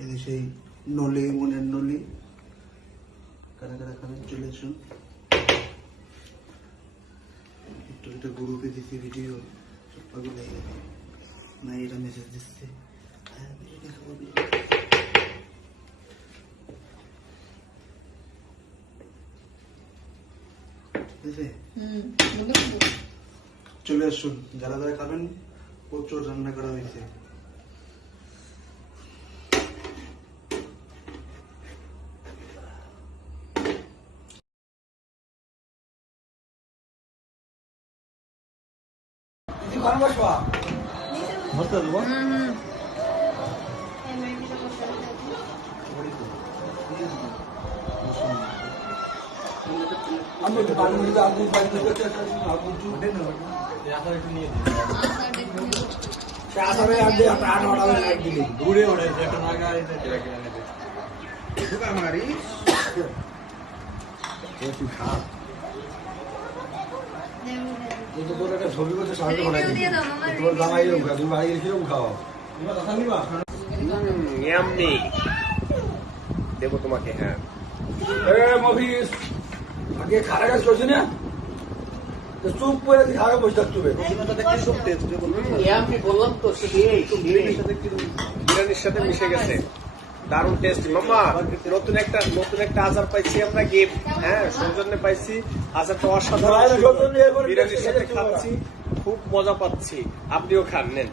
এই যে সেই নলি, মনের নলি। কারা কারা খাবেন চলে আসুন। একটু একটা গ্রুপে দিচ্ছি ভিডিও, সব পাগল হয়ে গেছে। না এটা মেসেজ দিচ্ছে, হ্যাঁ বিরিয়ানি খাবো চলে আসুন। যারা যারা খাবেন প্রচুর রান্না করা হয়েছে। ছবি করতে সাহায্য করে তোমার জামাই তুমি বাড়ি গেছিলাম খাওয়া দেবো তোমাকে। হ্যাঁ মফিস আগে খারাপ কাজ করছি না, চুপ করে খারাপ বসে থাকতে হবে। বললাম তো বিরিয়ানির সাথে মিশে গেছে, দারুণ টেস্ট। মামা নতুন একটা আচার পাইছি আমরা, গিফট। হ্যাঁ সৌজন্যে পাইছি আচারটা, অসাধারণ। বিরিয়ানির সাথে খাচ্ছি, খুব মজা পাচ্ছি। আপনিও খান, নেন।